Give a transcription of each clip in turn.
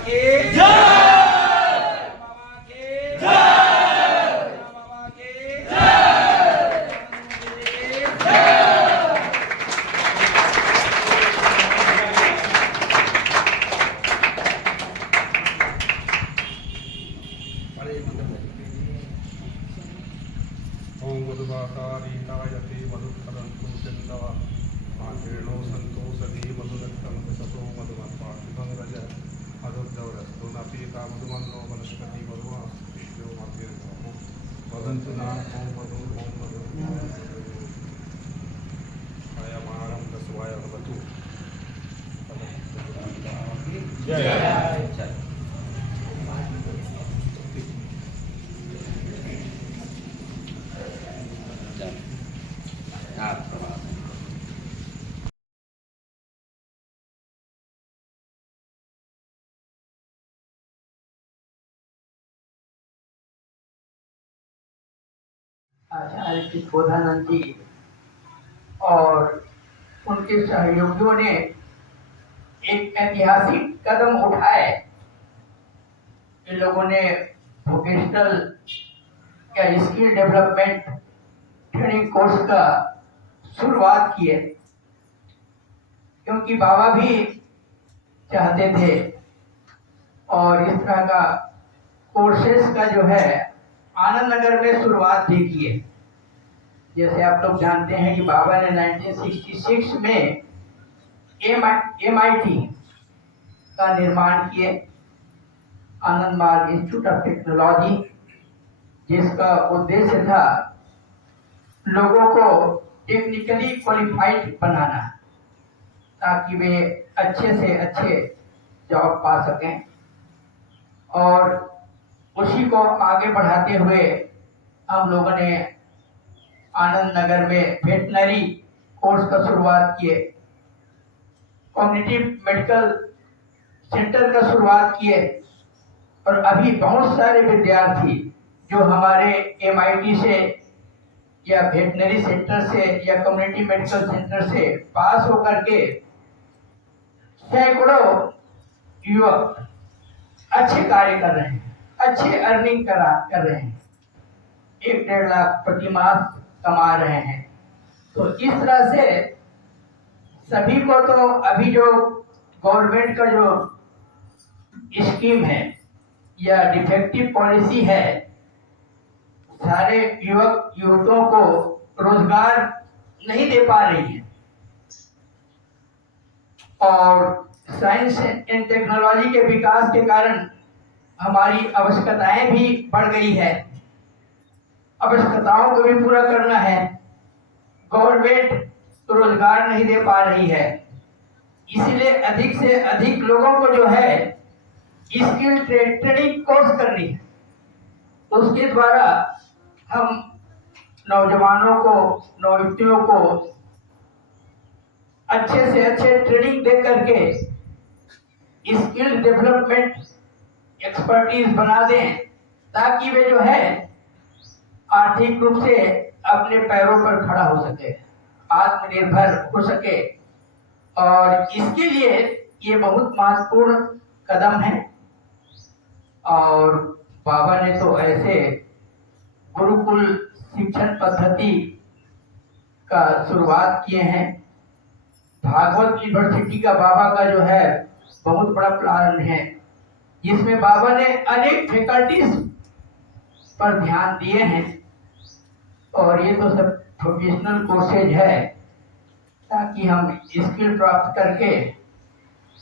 की जय, मामा की जय, मामा की जय, ओम मधुवाकारीतायते मधुकरन्तु सिन्धव मातीर्णो सन्तो सदी मधुरक्तं सतो मधुमत्पार्थिवं रज मधुद्रवरस्तु न पीता मधुमन्नो वनस्पति मधुमास्पृश्यो मातीर्णो वदन्तु नाम ओम मधु अयमारं दस्वाय भवतु जय। आचार्य श्री बोधानंद जी और उनके सहयोगियों ने एक ऐतिहासिक कदम उठाए। इन लोगों ने वोकेशनल या स्किल डेवलपमेंट ट्रेनिंग कोर्स का शुरुआत की है, क्योंकि बाबा भी चाहते थे और इस तरह का कोर्सेस का जो है आनंद नगर में शुरुआत देखी है। जैसे आप लोग जानते हैं कि बाबा ने 1966 में MIT का निर्माण किए, आनंद मार्ग इंस्टीट्यूट ऑफ टेक्नोलॉजी, जिसका उद्देश्य था लोगों को टेक्निकली क्वालिफाइड बनाना ताकि वे अच्छे से अच्छे जॉब पा सकें। और उसी को आगे बढ़ाते हुए हम लोगों ने आनंद नगर में वेटनरी कोर्स का शुरुआत किए, कम्युनिटी मेडिकल सेंटर का शुरुआत किए और अभी बहुत सारे विद्यार्थी जो हमारे MIT से या वेटनरी सेंटर से या कम्युनिटी मेडिकल सेंटर से पास होकर के सैकड़ों युवक अच्छे कार्य कर रहे हैं, अच्छे अर्निंग कर रहे हैं, 1-1.5 लाख प्रति माह कमा रहे हैं। तो इस तरह से सभी को तो अभी जो गवर्नमेंट का जो स्कीम है या डिफेक्टिव पॉलिसी है, सारे युवक युवकों को रोजगार नहीं दे पा रही है। और साइंस एंड टेक्नोलॉजी के विकास के कारण हमारी आवश्यकताएं भी बढ़ गई है, आवश्यकताओं को भी पूरा करना है। गवर्नमेंट रोजगार नहीं दे पा रही है, इसलिए अधिक से अधिक लोगों को जो है स्किल ट्रेनिंग कोर्स करनी है। उसके द्वारा हम नौजवानों को, नौयुवतियों को अच्छे से अच्छे ट्रेनिंग दे करके स्किल डेवलपमेंट एक्सपर्टीज बना दें ताकि वे जो है आर्थिक रूप से अपने पैरों पर खड़ा हो सके, आत्मनिर्भर हो सके। और इसके लिए ये बहुत महत्वपूर्ण कदम है। और बाबा ने तो ऐसे गुरुकुल शिक्षण पद्धति का शुरुआत किए हैं। भागवत यूनिवर्सिटी का बाबा का जो है बहुत बड़ा प्लान है, जिसमें बाबा ने अनेक फैकल्टीज पर ध्यान दिए हैं। और ये तो सब प्रोफेशनल कोर्सेज है ताकि हम स्किल प्राप्त करके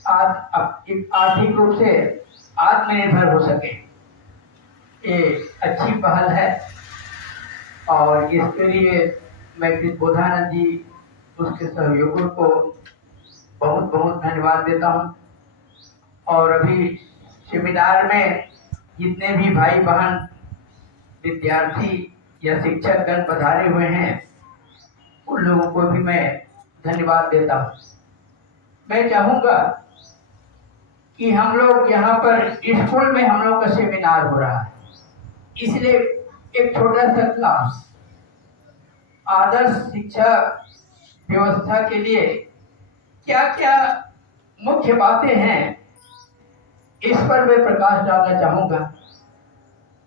आर्थिक रूप से आत्मनिर्भर हो सके। ये अच्छी पहल है और इसके लिए मैं श्री बोधानंद जी उसके सहयोगियों को बहुत बहुत धन्यवाद देता हूँ। और अभी सेमिनार में जितने भी भाई बहन विद्यार्थी या शिक्षकगण पधारे हुए हैं, उन लोगों को भी मैं धन्यवाद देता हूँ। मैं चाहूँगा कि हम लोग यहाँ पर स्कूल में हम लोग का सेमिनार हो रहा है, इसलिए एक छोटा सा क्लास आदर्श शिक्षा व्यवस्था के लिए क्या क्या मुख्य बातें हैं, इस पर मैं प्रकाश डालना चाहूँगा,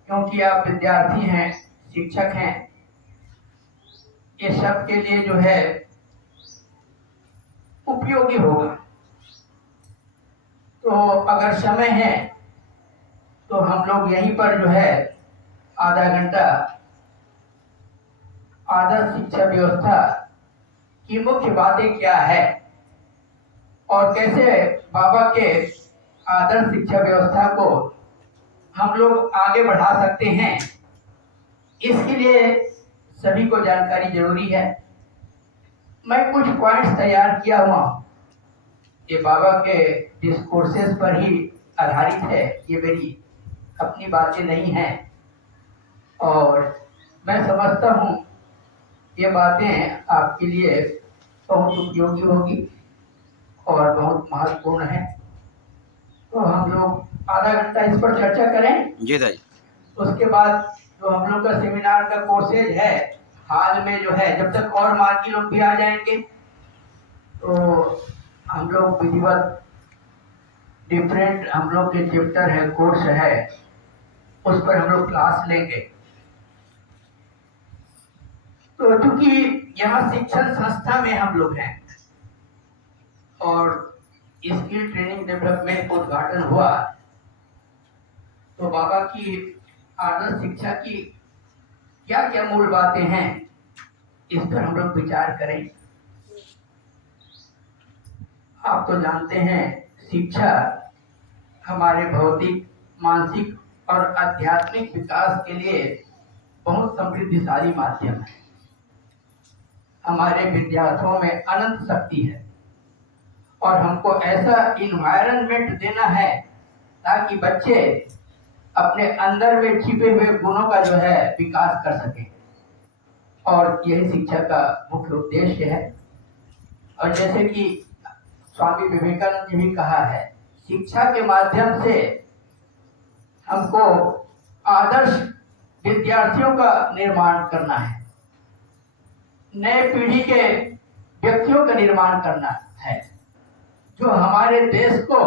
क्योंकि आप विद्यार्थी हैं, शिक्षक हैं। ये सब के लिए जो है उपयोगी होगा। तो अगर समय है तो हम लोग यहीं पर जो है आधा घंटा आदर्श शिक्षा व्यवस्था की मुख्य बातें क्या है और कैसे बाबा के आदर्श शिक्षा व्यवस्था को हम लोग आगे बढ़ा सकते हैं, इसके लिए सभी को जानकारी जरूरी है। मैं कुछ पॉइंट्स तैयार किया हुआ, ये बाबा के डिस्कोर्सेस पर ही आधारित है, ये मेरी अपनी बातें नहीं हैं और मैं समझता हूँ ये बातें आपके लिए बहुत उपयोगी होगी और बहुत महत्वपूर्ण है। तो हम लोग आधा घंटा इस पर चर्चा करें। जी दाई। उसके बाद जो हम लोग का सेमिनार का कोर्सेज है, हाल में जो है, जब तक और मार्की लोग भी आ जाएंगे तो हम लोग विधिवत डिफरेंट हम लोग के चैप्टर है, कोर्स है, उस पर हम लोग क्लास लेंगे। तो चूंकि यहाँ शिक्षण संस्था में हम लोग हैं और स्किल ट्रेनिंग डेवलपमेंट का उद्घाटन हुआ, तो बाबा की आदर्श शिक्षा की क्या क्या मूल बातें हैं, इस पर हम लोग विचार करें। आप तो जानते हैं शिक्षा हमारे भौतिक, मानसिक और आध्यात्मिक विकास के लिए बहुत समृद्धिशाली माध्यम है। हमारे विद्यार्थियों में अनंत शक्ति है और हमको ऐसा इन्वायरमेंट देना है ताकि बच्चे अपने अंदर में छिपे हुए गुणों का जो है विकास कर सकें, और यही शिक्षा का मुख्य उद्देश्य है। और जैसे कि स्वामी विवेकानंद जी भी कहा है, शिक्षा के माध्यम से हमको आदर्श विद्यार्थियों का निर्माण करना है, नए पीढ़ी के व्यक्तियों का निर्माण करना है जो हमारे देश को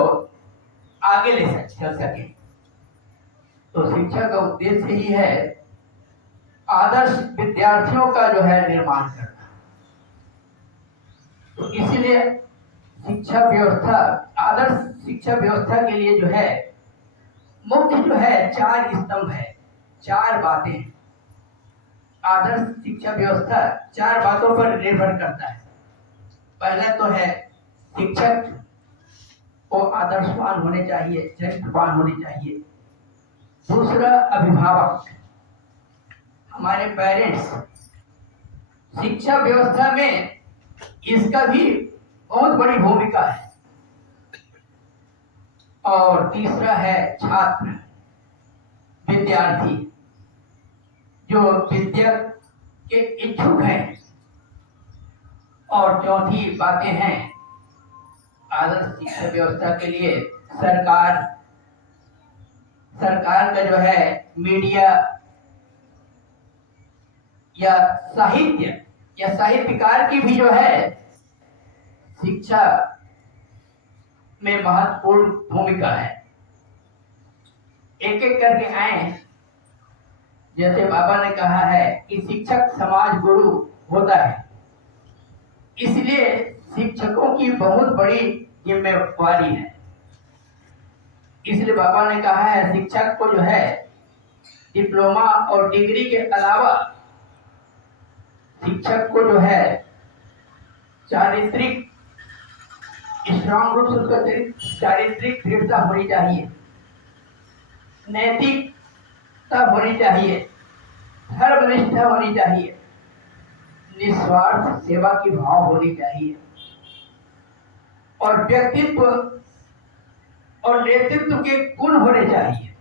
आगे ले चल सके। तो शिक्षा का उद्देश्य ही है आदर्श विद्यार्थियों का जो है निर्माण करना। तो इसलिए शिक्षा व्यवस्था, आदर्श शिक्षा व्यवस्था के लिए जो है मुख्य जो है 4 स्तंभ है, 4 बातें हैं। आदर्श शिक्षा व्यवस्था 4 बातों पर निर्भर करता है। पहला तो है शिक्षक को आदर्शवान होने चाहिए, चरित्रवान होने चाहिए। दूसरा अभिभावक, हमारे पेरेंट्स, शिक्षा व्यवस्था में इसका भी बहुत बड़ी भूमिका है। और तीसरा है छात्र, विद्यार्थी जो विद्या के इच्छुक हैं। और चौथी बातें हैं आदर्श शिक्षा व्यवस्था के लिए सरकार का जो है मीडिया या साहित्य या साहित्यकार की भी जो है शिक्षा में महत्वपूर्ण भूमिका है। एक एक करके आए। जैसे बाबा ने कहा है कि शिक्षक समाज गुरु होता है, इसलिए शिक्षकों की बहुत बड़ी जिम्मेवारी है। इसलिए बाबा ने कहा है शिक्षक को जो है डिप्लोमा और डिग्री के अलावा शिक्षक को जो है चारित्रिक स्ट्रांग रूप से उसका चारित्रिक दृढ़ता होनी चाहिए, नैतिकता होनी चाहिए, धर्मनिष्ठा होनी चाहिए, निस्वार्थ सेवा की भाव होनी चाहिए और व्यक्तित्व और नेतृत्व के गुण होने चाहिए।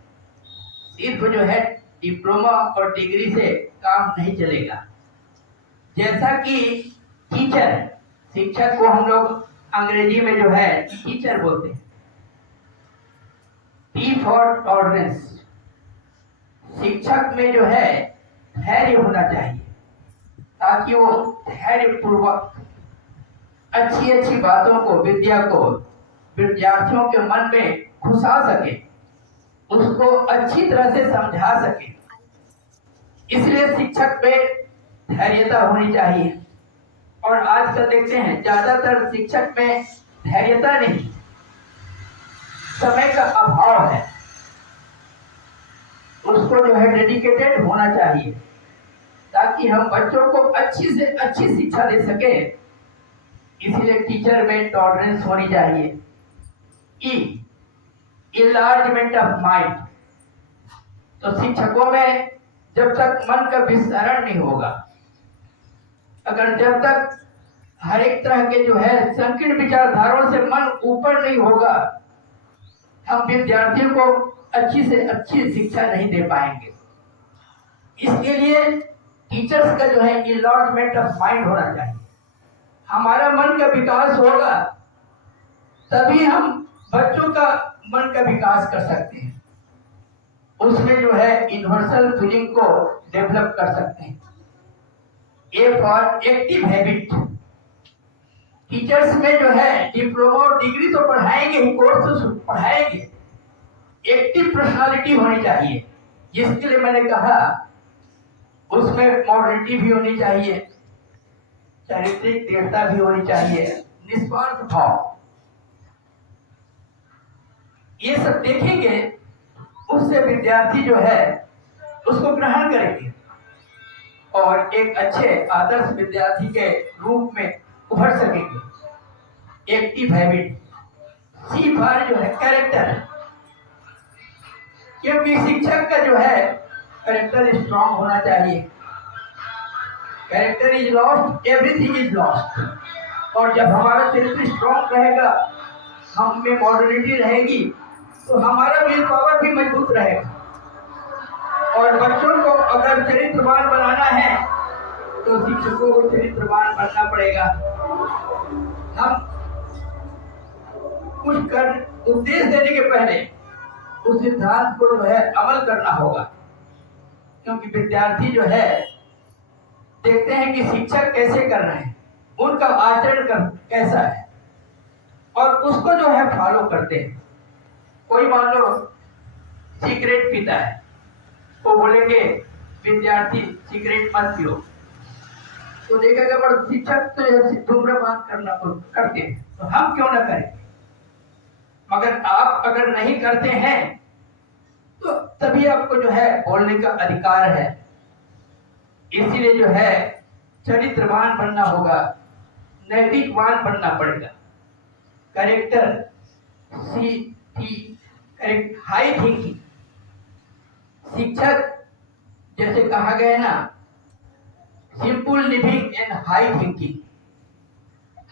सिर्फ जो है डिप्लोमा और डिग्री से काम नहीं चलेगा। जैसा कि टीचर, शिक्षक को हम लोग अंग्रेजी में जो है टीचर बोलते हैं। टी फॉर टॉलरेंस, शिक्षक में जो है धैर्य होना चाहिए ताकि वो धैर्य पूर्वक अच्छी अच्छी बातों को, विद्या को विद्यार्थियों के मन में घुसा सके, उसको अच्छी तरह से समझा सके। इसलिए शिक्षक पे धैर्यता होनी चाहिए। और आजकल देखते हैं ज्यादातर शिक्षक में धैर्यता नहीं, समय का अभाव है। उसको जो है डेडिकेटेड होना चाहिए ताकि हम बच्चों को अच्छी से अच्छी शिक्षा दे सके। इसलिए टीचर में टॉलरेंस होनी चाहिए। Enlargement of mind. तो शिक्षकों में जब तक मन का विस्तरण नहीं होगा, अगर जब तक हर एक तरह के जो है संकीर्ण विचारधाराओं से मन ऊपर नहीं होगा, हम विद्यार्थियों को अच्छी से अच्छी शिक्षा नहीं दे पाएंगे। इसके लिए टीचर्स का जो है इलार्जमेंट ऑफ माइंड होना चाहिए। हमारा मन का विकास होगा तभी हम बच्चों का मन का विकास कर सकते हैं। उसमें जो है यूनिवर्सल फीलिंग को डेवलप कर सकते हैं। A for active habit. Teachers में जो है डिप्लोमा और डिग्री तो पढ़ाएंगे ही, कोर्स तो पढ़ाएंगे, एक्टिव पर्सनालिटी होनी चाहिए। जिसके लिए मैंने कहा उसमें मॉडलिटी भी होनी चाहिए, चारित्रिक दृढ़ता भी होनी चाहिए, निस्वार्थ भाव। ये सब देखेंगे, उससे विद्यार्थी जो है उसको ग्रहण करेंगे और एक अच्छे आदर्श विद्यार्थी के रूप में उभर सकेंगे। Active habit. सी फॉर जो है कैरेक्टर, क्योंकि शिक्षक का जो है कैरेक्टर स्ट्रांग होना चाहिए। Character is lost, everything is lost. और जब हमारा चरित्र स्ट्रांग रहेगा, हम में मॉडलिटी रहेगी, तो हमारा विल पावर भी मजबूत रहेगा। और बच्चों को अगर चरित्रवान बनाना है तो शिक्षकों को चरित्रवान बनना पड़ेगा। हम कुछ कर उपदेश देने के पहले उस सिद्धांत को जो है अमल करना होगा, क्योंकि विद्यार्थी जो है देखते हैं कि शिक्षक कैसे कर रहे हैं, उनका आचरण कैसा है, और उसको जो है फॉलो करते हैं। कोई मान लो सिगरेट पीता है, वो बोलेंगे विद्यार्थी सिगरेट मत पियो, तो देखेगा पर शिक्षक तो धूम्रपान करना करते हैं, तो हम क्यों ना करें। मगर आप अगर नहीं करते हैं तो तभी आपको जो है बोलने का अधिकार है। इसीलिए जो है चरित्रवान बनना होगा, नैतिकवान बनना पड़ेगा। Character high thinking. शिक्षक जैसे कहा गया है ना, simple living and high thinking.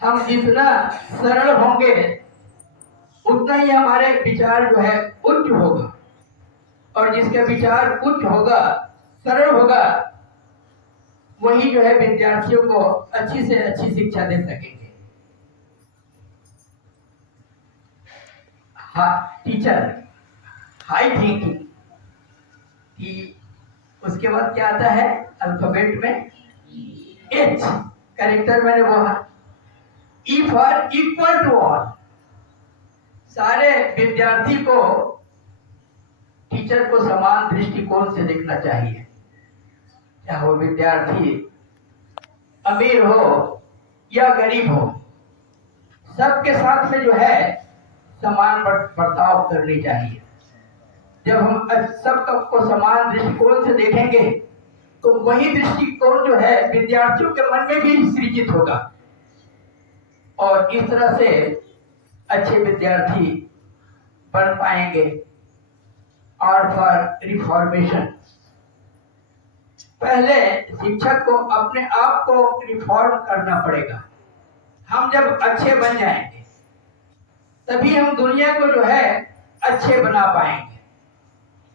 हम जितना सरल होंगे उतना ही हमारे विचार जो है उच्च होगा, और जिसका विचार उच्च होगा, सरल होगा, वही जो है विद्यार्थियों को अच्छी से अच्छी शिक्षा दे सकेंगे। टीचर हाई थिंकिंग की, उसके बाद क्या आता है अल्फाबेट में एच। कैरेक्टर मैंने बोला। E for equal to all. सारे विद्यार्थी को टीचर को समान दृष्टिकोण से देखना चाहिए, चाहे वो विद्यार्थी अमीर हो या गरीब हो, सबके साथ में जो है समान बर्ताव करनी चाहिए। जब हम सबको समान दृष्टिकोण से देखेंगे तो वही दृष्टिकोण जो है विद्यार्थियों के मन में भी सृजित होगा, और इस तरह से अच्छे विद्यार्थी बन पाएंगे। और फॉर रिफॉर्मेशन, पहले शिक्षक को अपने आप को रिफॉर्म करना पड़ेगा। हम जब अच्छे बन जाएंगे तभी हम दुनिया को जो है अच्छे बना पाएंगे।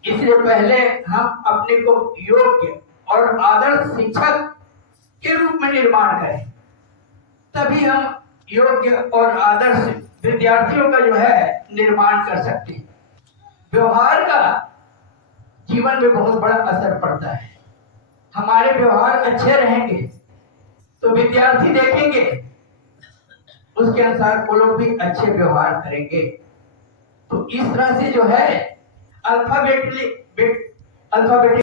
इसलिए पहले हम अपने को योग्य और आदर्श शिक्षक के रूप में निर्माण करें, तभी हम योग्य और आदर्श विद्यार्थियों का जो है निर्माण कर सकते हैं। व्यवहार का जीवन में बहुत बड़ा असर पड़ता है। हमारे व्यवहार अच्छे रहेंगे तो विद्यार्थी देखेंगे उसके अनुसार वो लोग भी अच्छे व्यवहार करेंगे। तो इस तरह से जो है अल्फाबेटिकली